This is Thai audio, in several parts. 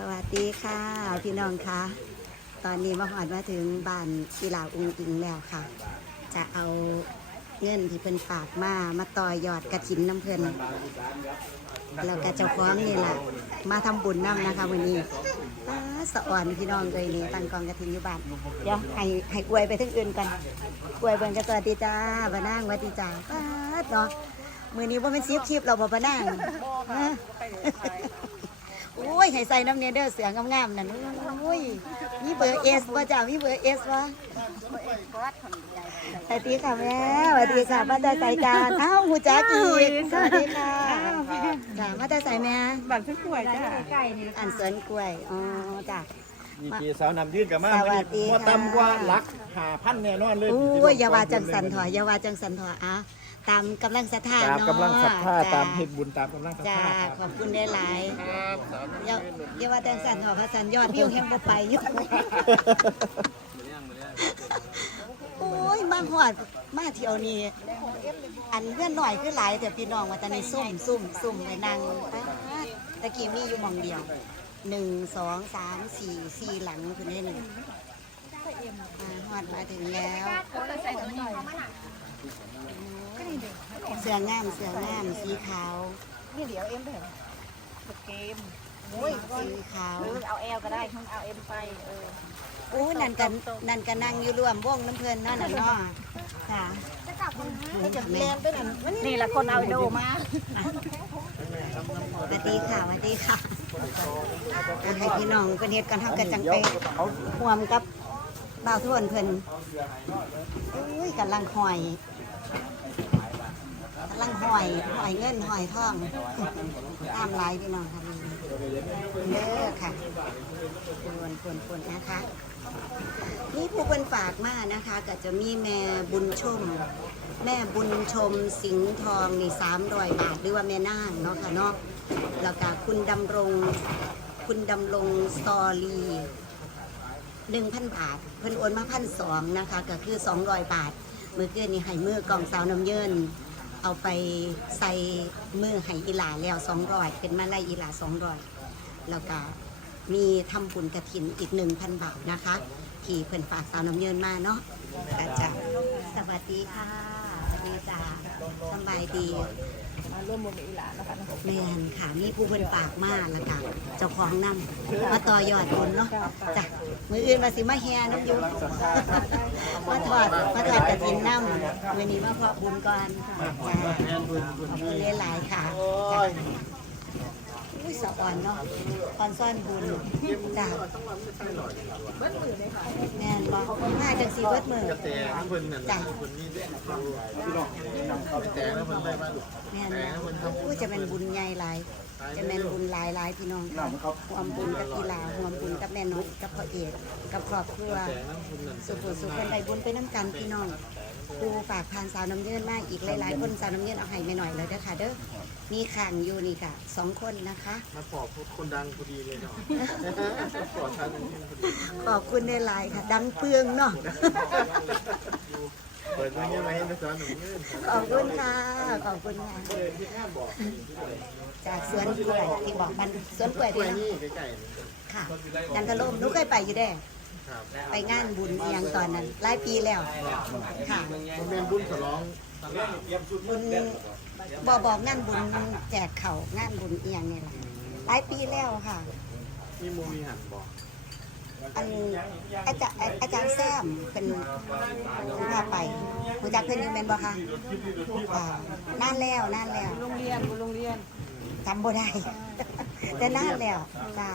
สวัสดีค่ะ พี่น้องคะตอนนี้มาหอดมาถึงบ้านกีฬาอุงอิงแล้วค่ะ จะเอาเงินที่เพิ่นฝากมามาต่อยอดกระถินน้ำเพิ่นแล้วก็เจ้าของนี่แหละมาทำบุญน้ำนะคะวันนี้ป้าสะอ่อนพี่น้องเลยนี่ตั้งกองกระถินอยู่บ้านเดี๋ยวให้ให้อวยไปทั้งอื่นกันอวยเบิ่งกันสวัสดีจ้าบานั่งวัสดีจ้าป้าเนาะมือนี้ว่าเป็นซีฟคลิปเราบ่บานั่งฮะ อ้ยให้ใส่น้ำเนเดอร์เสืองามๆนั่นโอ้ยมีเบอร์เอสป่ะจ้ามีเบอร์เอสป่ะสวัสดีค่ะแม่สวัสดีค่ะมาแต่ใส่การอ้าวหูจักอีกสวัสดีค่ะจ้ามาแต่ใส่แม่บัตรผู้ป่วยจ้ะอันสวนกล้วยอ๋อจ้านี่จีสาวนำยื่นกับมาสวัสดีว่าค่ะต่ำกว่าหลักหาพันแน่นอนเลยโอ้ยอย่าว่าจังสันถอยอย่าว่าจังสันถอยอะ ตามกำลังศรัทธาตามเนาะกำลังศรัทธาจ้ตามเหตุบุญตามกำลังศรัทจ้าธาครับ ขอบคุณได้หลายๆอย่าอย่าว่าจังสันถอยพระสันยอดวิวแห่งบ่ไปอยู่โอ้ยมาหอดมาเที่ยวนี้อันเพื่อนหน่อยคือหลายแต่พี่น้องว่าแต่ในซุ่มซุ่มซุ่มไปนั่งป๊าดตะกี้มีอยู่หมองเดียวหนึ่งสองสามสี่สี่หลังคุณได้หนึ่งมาหอดมาถึงแล้ว เสืองามเสืองามสีขาว นี่เดี๋ยวเอ็มไปเกมสีขาวหรือเอาแอลก็ได้ทั้งเอาเอ็มไปเออโอ้ยนั่นกันนั่นกันนั่งอยู่ร่วมวงน้ำเพลินเนั่นน่ะเนาะค่ะนี่แหละคนเอาโดมาสวัสดีค่ะสวัสดีค่ะอะให้พี่น้องเป็นเฮ็ดกันเฮากันจังไปร่วมกับบ่าวทวนเพิ่นอุ้ยกำลังหอยกำ ลังหอยหอยเงินหอยทองตามหลายพี่น้องค่ะเด้อค่ะควรควรควรนะคะนี่ผู้เป็นฝากมานะคะ ก็จะมีแม่บุญชม แม่บุญชมสิงห์ทองนี่สามร้อยบาทหรือว่าแม่นางเนาะค่ะเนาะแล้วก็คุณดำรงคุณดำรงสตอรี่หนึ่งพันบาท เพิ่นโอนมาพันสองนะคะ ก็คือสองร้อยบาทมือเกือนี่ให้มือกล่องสาวน้ำเยิน เอาไปใส่มือให้อีหลาแล้วสองร้อยเป็นมาไล่อีหลาสองร้อยแล้วก็มีทำบุญกระถินอีกหนึ่งพันบาทนะคะ ที่เพื่อนฝากสาวน้ำเยินมาเนาะก็จาสวัสดีค่ะสวัสดีจ้าสบายดี มาร่วมบุญกับอีหลานนะคะแม่นค่ะมีผู้เพิ่นฝากมาแล้วก็เจ้าของนำมาต่อยอดบุญเนาะจ้ะมืออื่นมาสิมาแฮน้ำอยูมาถอดมาถอดกระถินน้ำมือนี้มาเพาะบุญก่อนจ้าขอบคุณหลายๆค่ะจ้ะ อุ้ยสะอ่อนเนาะอ่อนซ่อนบุญจ้ะแม่นบอกมาจังสีเบิดมือแต่เพิ่นนั่นจ้ะเพิ่นนี่พี่น้องแต่แล้วมันได้มาแม่นบอกอุ้ยจะเป็นบุญใหญ่หลายจะเป็นบุญหลายหลายพี่น้องค่ะรวมบุญกับกีฬารวมบุญกับแม่น้อยกับพ่อเอกกับครอบครัวสุขสุขคนใดบุญไปน้ำกันพี่น้อง ดูฝากทานสาวน้ำเยื่นมากอีกหลายๆ คนสาวน้ำเยื่นเอาให้แม่หน่อยเลยเด้อค่ะ เด้อมีข่างอยู่นี่ค่ะสองคนนะคะ มาปอบคนดังพอดีเลยเนาะปอบท่านขอบคุณในไลน์ค่ะ ดังเปลืองเนาะเปิดมาเงี้ยมาให้นักสาวหนุ่มยื่นขอบคุณค่ะ ขอบคุณค่ะเปิดที่ข้าบอกจากสวนกล้วยที่บอกมันสวนกล้วยกล้ที่วยนะนี่ใกล้ๆนี่ค่ะกันทะลมหนูเคยไปอยู่เด้ครับ ไปงานบุญเอียงตอนนั้นหลายปีแล้วค่ะมันเป็นบุญฉลองบุญบอบอกงานบุญแจกเขาวงานบุญเอียงนี่แหละหลายปีแล้วค่ะมีมูมีหันบอกอันอาจารย์อาจารย์แซมเป็นพาไปรู้จักเพื่อนอยูเป็นบ่คะอ่านานแล้วนานแล้วโรงเรียนโรงเรียนจำบ่ได้แต่นานแล้วจ้า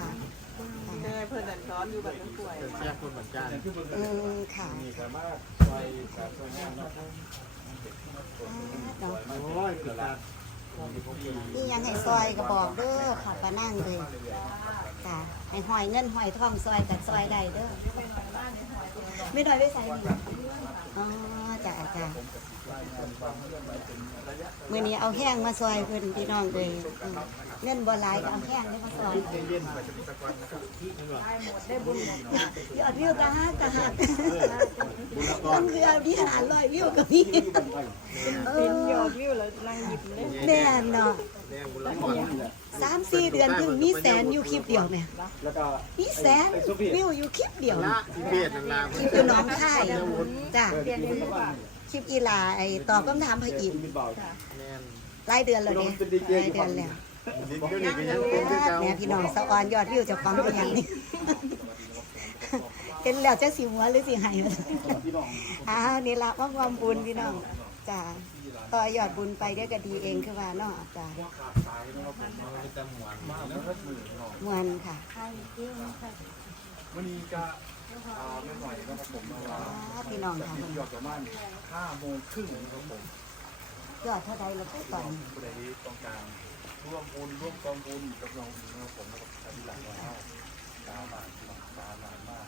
เจอเพื่อนสอนอยู่แบัตรผู้ป่วยเป็นแซ่บคนเหมือนกันเอืมค่ะมีสามารถไปกับคนงานเนาะเนาะโอ้ยคือการนี่ยังให้ซอยก็บอกเด้อเขอปานั่งเลยค่ะให้หอยเงินหอยทองซอยกับซอยใดเด้อไม่น้อยไม่ใส่นี่อ๋อจ้าจ้า มื่อนี้เอาแห้งมาซอยเพิ่นพี่น้องเลยอืมเงินบ่หลายก็เอาแห้งได้มาซอยเย็นไปจะมีตะกอนนะครับนี่หรอยอดวิวกะฮักกะฮักต้องคือเอาที่หาร้อยวิวก็มีเอเป็นยออดวิวแล้วนั่งหยิบเลยแม่นเนาะแดงบุญละครสามสี่เดือนถึงมีแสนอยู่คลิปเดียวแม่แล้วก็มีแสนวิวอยู่คลิปเดียวละที่เบียดนั่นล่ะคลิปอยู่หน้องค่ายจ้ะ คลิปอีหลาไอ้ตอบคำถามพระอินทร์มีเบาๆแม่นรายเดือนแล้วเนี่ยรายเดือนแล้วดินก็นี่ก็ยังเป็นคือเก่าแม่พี่น้องสะออนยอดวิวเจะความเป็นอย่างนี้เห็นแล้วจะสิหัวหรือสิหายอ้าวนี่ละว่าความบุญพี่น้องจ้าต่อยอดบุญไปได้ก็ดีเองคือว่าเนาะจ้าจะหมวนมากแล้วมวนค่ะ วันนี้ก็ ไม่หน่อยนะครับผมมาว่าพี่น้องค่ะยอดประมาณ5โมงครึ่งนะครับผมยอดเท่าใดแล้วก็ตอนผู้ใดต้องการร่วมบุญร่วมกองบุญกับน้องอิงนะครับผมนะครับทางที่หลังเราตามมาที่หลังตามมามาก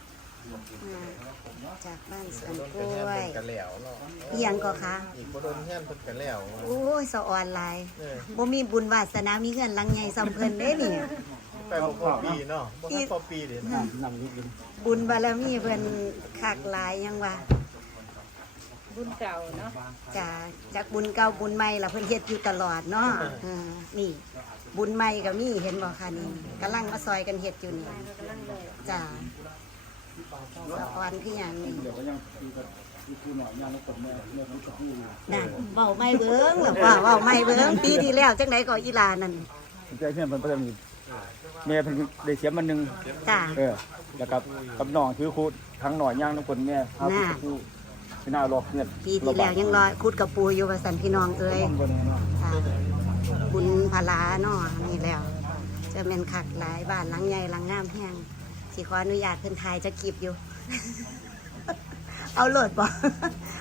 ร่วมบุญกันนะครับผมเนาะจากบ้านสวนกล้วย กันแล้วเนาะเอียงก็คะอีกบ่โดนแห้งเพิ่นกันแล้วโอ้ยสะออนหลายเออบ่มีบุญวาสนามีเงินหลังใหญ่ซ้ำเพิ่นเด้นี่ ไปบ่พอปีเนาะบ่ทันพอปีเด้นะ นั่งนิดนึง บุญบารมีเพิ่นคักหลายยังว่าบุญเก่าเนาะจ้าจากบุญเก่าบุญใหม่ล่ะเพิ่นเฮ็ดอยู่ตลอดเนาะเออนี่ บุญใหม่ก็มีเห็นบ่คะนี่กำลังมาซอยกันเฮ็ดอยู่นี่จ้าสะออนคือหยังนี่เดี๋ยวก็ยังคือกับคือหน่อยย่างแล้วผมแม่เรื่องของสองอยู่นั่นเว้าไม่เบิ่งหรอว่าเว้าไม่เบิ่งปีที่แล้วจังไดก็อีหลานั่นใจเพื่อนเพิ่นประจำนี่แม่เพิ่นได้เสียมันนึงจ้าเออ แล้วกับกับน้องถือคูดทั้งหน่อยย่างน้ำคนแม่พาไปคู่ที่หน้าลอกเนี่ยปีที่แล้วยังรอคุดกับปูอยู่ว่าซั่นพี่น้องเอ้ยบนเนาะค่ะบุญพลาเนาะนี่แล้ว จะแม่นคักหลายบ้านหลังใหญ่หลังงามแฮงสิขออนุญาตเพิ่นถ่ายจะกีบอยู่ เอาโหลดบ่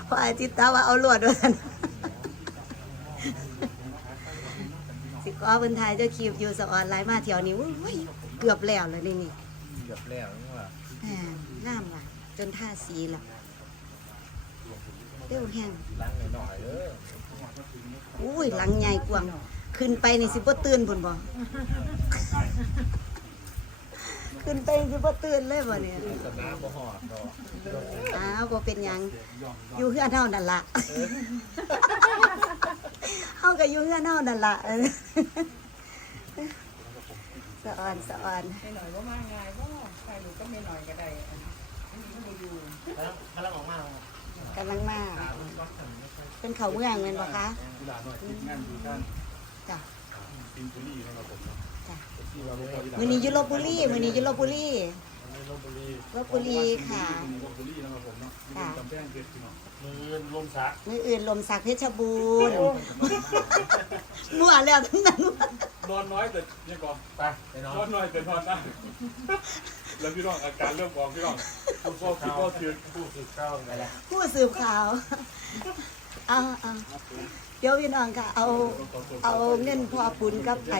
เพราะอาจิตตาว่าเอาโหลดว่าซั่นสิขอเพิ่นถ่ายจะกีบอยู่สะออนไลน์มาเที่ยวนี้อุ้ยเกือบแล้วแล้วนี่นี่ เกือบแล้วนี่ว่าแหมงามว่ะ จนท่าสีละเร็วแฮงล้างหน่อยๆเด้ออุ้ยหลังใหญ่กว้างขึ้นไปนี่สิบ่ตื่นพุ่นบ่ขึ้นไปสิบ่ตื่นเลยบ่เนี่ยสนามบ่ฮอดดอกอ้าวบ่เป็นหยังอยู่เฮือนเฮานั่นล่ะเฮาก็อยู่เฮือนเฮานั่นล่ะเออ สะออนสะออนไม่หน่อยว่ามาง่ายว่าใครหนูก็ไม่หน่อยก็ได้อันนี้มันบ่อยู่กำลังออกมากำลังมาเป็นเขาเมืองแม่นบ่คะกีฬาหน่อยติดงานอยู่กันจ้ะซินบุรีนะครับผมจ้ะที่เราไม่พอกีฬามื้อนี้อยู่ลบบุรีมื้อนี้อยู่ลบบุรีลบบุรีลบบุรีค่ะลบบุรีนะครับผมเนาะกำแพงเพชรพี่น้องมือลมสักมื้ออื่นลมสักเพชรบูรณ์มั่วแล้วทั้งนั้น นอนน้อยแต่ยังก่อนไปไปนอนนอนน้อยแต่นอนได้แล้วพี่น้องอาการเริ่มออกพี่น้องคุณพ่อคุณพ่อเตือนผู้สืบเก้าไปแล้วผู้สืบข่าวเอาเอาเดี๋ยวพี่น้องค่ะเอาเอาเงินพ่อปุนกับไป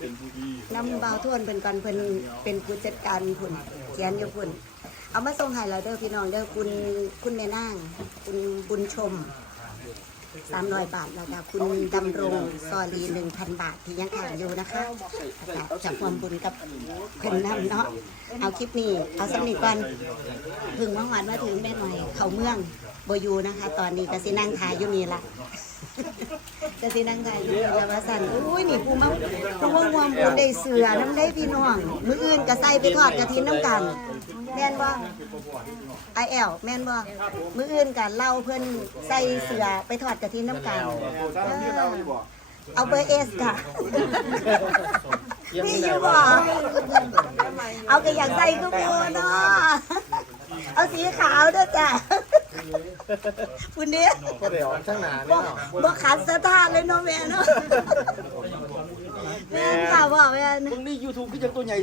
เป็นผู้ดีนำเบาวทวนเป็นก่อนเพิ่นเป็นผู้จัดการพุ่นเขียนอยู่พุ่นเอามาส่งให้เราเด้อพี่น้องเด้อคุณคุณแม่นาง คุณบุญชม สามร้อยบาทแล้วก็คุณดำรงซอรีหนึ่งพันบาทที่ยังขาดอยู่นะคะจากความบุญกับเพิ่นนำเนาะเอาคลิปนี้เอาสำนีก่อนพึ่งเมื่อวานมาถึงแม่หน่อยเขาเมืองโบยูนะคะ ตอนนี้กสินั่งทายอยู่นี่ละกสินั่งทายอยู่นี่ละว่าสันอุ้ยนี่ผู้มาผู้ว่างวมบุญได้เสือน้ำได้พี่น้องมืออื่นก็ใสไปทอดกระถินน้ำกันแม่นว่า ไอแอลแม่นว่ามืออื่นกันเล่าเพื่อนใส่เสือไปทอดกระถินน้ำกันเออเอาเบอร์เอสค่ะนี่อยู่บ่เอากระอยากใส่ก็มูเนาะเอาสีขาวเด้อจ้ะคุณเนี่ยก็เดี๋ยวข้างหน้าบ่นี่เนาะบ่ขัดสถานเลยเนาะแม่เนาะ แม่นค่ะบ่แม่นตรงนี้ยูทูบก็จะตัวใหญ่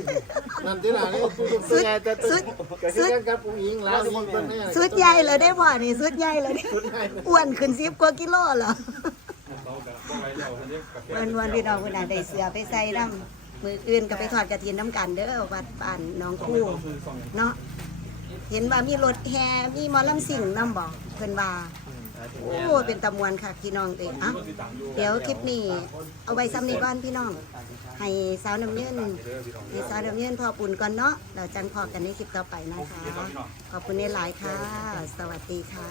นั่นที่หลังนี่ผู้สืบสุดใหญ่แต่สุดก็คือกันกับผู้หญิงแล้วนี่เพิ่นนี่สุดใหญ่เลยได้บ่นี่สุดใหญ่เลยนี่อ้วนขึ้น10กว่ากิโลเหรอวันวันพี่น้องเพิ่นน่ะได้เสื้อไปใส่น้ำมืออื่นก็ไปทอดกระถินน้ำกันเด้อวัดบ้านหน้องคู่เนาะเห็นว่ามีรถแห่มีหมอลำสิ่งนำบอกเพิ่นว่า โอ้เป็นตะมวนค่ะพี่น้องเอ้ยอะเดี๋ยวคลิปนี้เอาไว้ซ้ำนี้ก่อนพี่น้อง ให้สาวน้ำเงินให้สาวน้ำเงินพอปุ่นก่อนเนาะเดี๋ยวจังพอกันในคลิปต่อไปนะคะ ขอบคุณในหลายค่ะ สวัสดีค่ะ